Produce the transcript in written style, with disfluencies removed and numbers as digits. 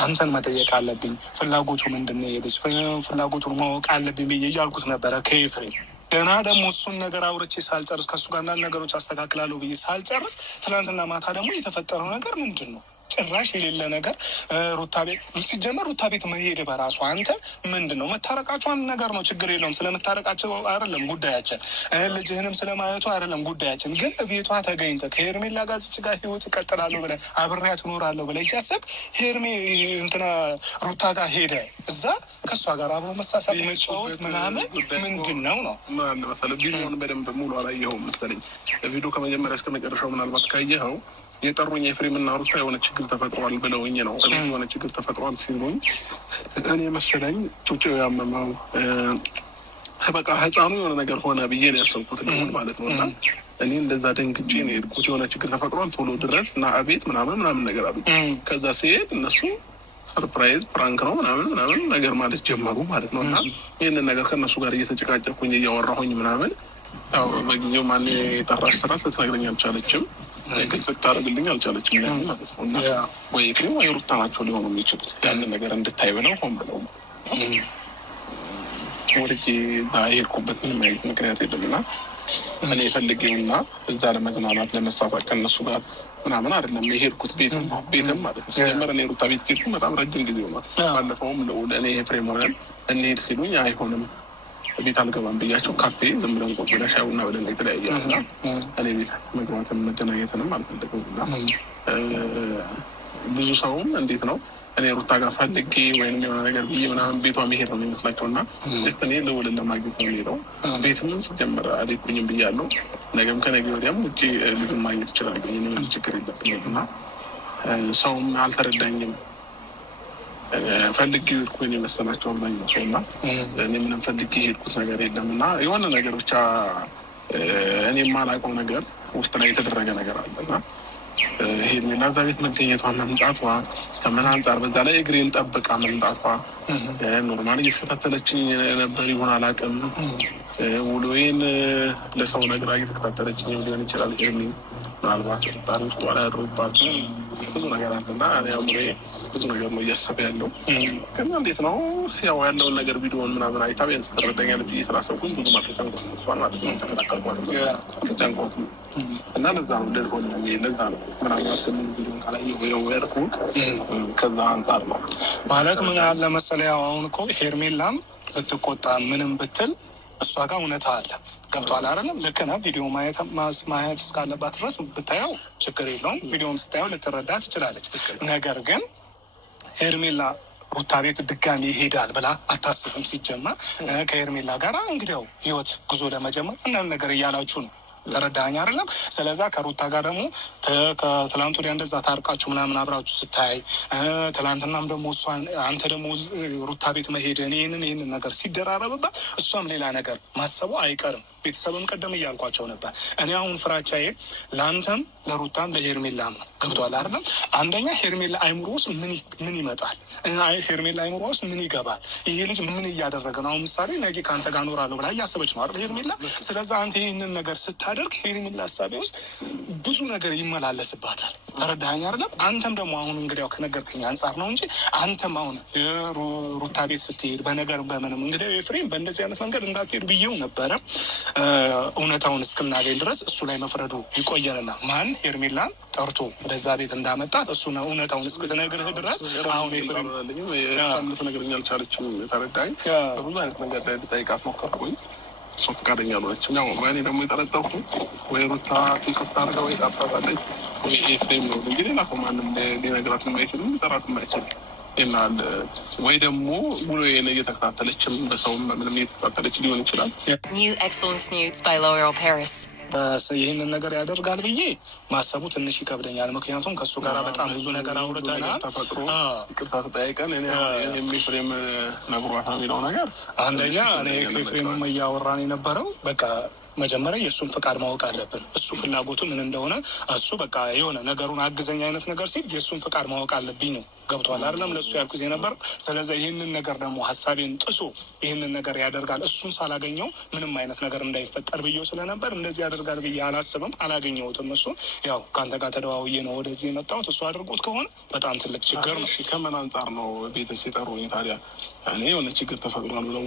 አንተን መጠየቅ አለብኝ። ፍላጎቱ ምንድን ነው? የልጅ ፍላጎቱን ማወቅ አለብኝ ብዬ እያልኩት ነበረ ከኤፍሬም። ገና ደግሞ እሱን ነገር አውርቼ ሳልጨርስ ከእሱ ጋር አንዳንድ ነገሮች አስተካክላለሁ ብዬ ሳልጨርስ ትናንትና ማታ ደግሞ የተፈጠረው ነገር ምንድን ነው? ጭራሽ የሌለ ነገር ሩታ ቤት ሲጀመር ሩታ ቤት መሄድ በራሱ አንተ ምንድን ነው? መታረቃቸው አንድ ነገር ነው፣ ችግር የለውም። ስለመታረቃቸው አይደለም ጉዳያችን፣ ልጅህንም ስለማየቱ አይደለም ጉዳያችን። ግን ቤቷ ተገኝተህ ከሄርሜላ ጋር ዝች ጋር ህይወት እቀጥላለሁ ብለህ አብሬያት እኖራለሁ ብለህ እያሰብክ ሄርሜ እንትና ሩታ ጋር ሄደ እዛ ከእሷ ጋር አብሮ መሳሳብ መጫወት ምናምን ምንድን ነው ነው መሰለህ። ቪዲዮውን በደንብ ሙሉ አላየኸውም መሰለኝ። ቪዲዮ ከመጀመሪያ እስከ መጨረሻው ምናልባት ካየኸው የጠሩኝ ኤፍሬም እና ሩታ የሆነ ችግር ተፈጥሯል ብለውኝ ነው። የሆነ ችግር ተፈጥሯል ሲሉኝ እኔ መሰለኝ ጩጬው ያመመው በቃ ህፃኑ የሆነ ነገር ሆነ ብዬ ነው ያሰብኩት ልሆን ማለት ነው። እና እኔ እንደዛ ደንግጬ ነው የሄድኩት። የሆነ ችግር ተፈጥሯል ቶሎ ድረስ እና አቤት ምናምን ነገር አሉ። ከዛ ሲሄድ እነሱ ሰርፕራይዝ ፕራንክ ነው ምናምን ነገር ማለት ጀመሩ ማለት ነው። እና ይህንን ነገር ከእነሱ ጋር እየተጨቃጨኩኝ እያወራሁኝ ምናምን ያው በጊዜው ማን የጠራሽ ስራ ልትነግረኝ አልቻለችም፣ ግልጽ ልታደርግልኝ አልቻለችም ማለት ነው። እና ወይ ኤፍሬም ወይ ሩታ ናቸው ሊሆኑ የሚችሉት ያንን ነገር እንድታይ ብለው ሆን ብለው ወደጄ እዛ የሄድኩበት ምንም አይነት ምክንያት የለም። እና እኔ የፈልጌውና እዛ ለመዝናናት ለመሳሳቅ ከእነሱ ጋር ምናምን አይደለም የሄድኩት። ቤትም ማለት ነው ሲጀመር እኔ ሩታ ቤት ሄድኩ በጣም ረጅም ጊዜ ሆኗል። ባለፈውም እኔ ኤፍሬም ሆነን እንሄድ ሲሉኝ አይሆንም ቤት አልገባም ብያቸው ካፌ ዝም ብለን ቁጭ ብለን ሻይ ቡና ብለን የተለያየ እና እኔ ቤት መግባትም መገናኘትንም አልፈለግም። እና ብዙ ሰውም እንዴት ነው እኔ ሩታ ጋር ፈልጌ ወይም የሆነ ነገር ብዬ ምናምን ቤቷ መሄድ ነው የሚመስላቸው። እና ስ እኔ ልውልን ለማግኘት ነው የሚሄደው። ቤትም ሲጀመር አልሄድኩኝም ብያለሁ። ነገም ከነገ ወዲያም ውጭ ልጁን ማግኘት ይችላል። ምንም ችግር የለብኝም። እና ሰውም አልተረዳኝም። ፈልጌ ሄድኩኝ የመሰላቸው አብዛኛው ሰው። እና እኔ ምንም ፈልጌ ሄድኩት ነገር የለም። እና የሆነ ነገር ብቻ እኔ የማላውቀው ነገር ውስጥ ላይ የተደረገ ነገር አለ። እና ሄርሜላ እዛ ቤት መገኘቷ መምጣቷ ከምን አንጻር በዛ ላይ እግሬን ጠብቃ መምጣቷ ኖርማል እየተከታተለችኝ ነበር ይሆን አላውቅም። ውሎዬን ለሰው ነግራ እየተከታተለችኝ ሊሆን ይችላል። ሄርሜ ምናልባት ጣሪ ውስጥ ላይ ያድሮባት ብዙ ነገር አለና ያሙሬ ብዙ ነገር ነው እያሰበ ያለው። ግን እንዴት ነው ያው ያለውን ነገር ቪዲዮውን ምናምን አይታ ቢያንስ ትረዳኛለች ብዬ ስላሰብኩኝ ብዙ አልተጨንቆት እሷን ማለት ነው ተከታተልኳት አልተጨንቆት። እና ለዛ ነው ደርሆን ለዛ ነው ምናልባት ምን ቪዲዮን ካላየሁ ያልኩት ከዛ አንጻር ነው ማለት ምን ያለ መሰለህ። ያው አሁን እኮ ሄርሜላም ብትቆጣ ምንም ብትል እሷ ጋር እውነታ አለ። ገብቶሃል አይደለም? ልክ ነህ። ቪዲዮ ማየት እስካለባት ድረስ ብታየው ችግር የለውም። ቪዲዮን ስታየው ልትረዳ ትችላለች። ነገር ግን ሄርሜላ ሩታ ቤት ድጋሚ ይሄዳል ብላ አታስብም። ሲጀመር ከሄርሜላ ጋር እንግዲያው ህይወት ጉዞ ለመጀመር አንዳንድ ነገር እያላችሁ ነው። ተረዳኸኝ አይደለም? ስለዛ ከሩታ ጋር ደግሞ ከትላንት ወዲያ እንደዛ ታርቃችሁ ምናምን አብራችሁ ስታይ ትላንትናም ደግሞ እሷን አንተ ደግሞ ሩታ ቤት መሄድን ይህንን ነገር ሲደራረብባት እሷም ሌላ ነገር ማሰቡ አይቀርም። ቤተሰብም ቀደም እያልኳቸው ነበር። እኔ አሁን ፍራቻዬ ለአንተም ለሩታም ለሄርሜላም ነው። ገብቶሃል አይደለም? አንደኛ ሄርሜላ አይምሮ ውስጥ ምን ይመጣል? ሄርሜላ አይምሮ ውስጥ ምን ይገባል? ይሄ ልጅ ምን እያደረገ ነው? አሁን ምሳሌ ነገ ከአንተ ጋር እኖራለሁ ብላ እያሰበች ነው አይደል ሄርሜላ? ስለዛ አንተ ይህንን ነገር ስታደርግ ሄርሜላ ሀሳቤ ውስጥ ብዙ ነገር ይመላለስባታል። ተረዳኸኝ አይደለም? አንተም ደግሞ አሁን እንግዲያው ከነገርከኝ አንጻር ነው እንጂ አንተም አሁን ሩታ ቤት ስትሄድ በነገር በምንም እንግዲህ ኤፍሬም በእንደዚህ አይነት መንገድ እንዳትሄዱ ብዬው ነበረ። እውነታውን እስክናገኝ ድረስ እሱ ላይ መፍረዱ ይቆየንና ማን ሄርሜላን ጠርቶ ወደዛ ቤት እንዳመጣት እሱ ነው እውነታውን እስክትነግርህ ድረስ አሁን ኤፍሬም ልትነግረኝ አልቻለችም። ተረዳኸኝ? በብዙ አይነት መንገድ ላይ ልጠይቃት ሞከርኩኝ። እሷ ፈቃደኛ አልሆነችም። ያው እኔ ደግሞ የጠረጠርኩ ወይ ሩታ ቴክስት አድርጋ ወይ ጣፍታታለች ወይ ኤፍሬም ነው እንጂ ሌላ ሰው ማንም ሊነግራት የማይችልም ሊጠራት የማይችል ይላል። ወይ ደግሞ ውሎ እየተከታተለችም በሰውም በምንም እየተከታተለች ሊሆን ይችላል። New excellence news by L'Oréal Paris. ይህንን ነገር ያደርጋል ብዬ ማሰቡ ትንሽ ይከብደኛል። ምክንያቱም ከእሱ ጋር በጣም ብዙ ነገር አውርተናል። ተፈጥሮ ይቅርታ ተጠያይቀን ኤፍሬም ነግሯት ነው የሚለው ነገር አንደኛ እኔ ከኤፍሬምም እያወራን የነበረው በቃ መጀመሪያ የእሱን ፍቃድ ማወቅ አለብን። እሱ ፍላጎቱ ምን እንደሆነ እሱ በቃ የሆነ ነገሩን አግዘኝ አይነት ነገር ሲል የእሱን ፍቃድ ማወቅ አለብኝ ነው። ገብቷል አይደለም? ለእሱ ያልኩት ነበር። ስለዚህ ይህንን ነገር ደግሞ ሀሳቤን ጥሶ ይህንን ነገር ያደርጋል እሱን ሳላገኘው ምንም አይነት ነገር እንዳይፈጠር ብዬው ስለነበር እንደዚህ ያደርጋል ብዬ አላስብም። አላገኘሁትም። እሱ ያው ከአንተ ጋር ተደዋውዬ ነው ወደዚህ የመጣሁት። እሱ አድርጎት ከሆነ በጣም ትልቅ ችግር ነው። ከምን አንጻር ነው ቤተሰብ የጠሩኝ ታዲያ? እኔ የሆነ ችግር ተፈጥሯል ብለው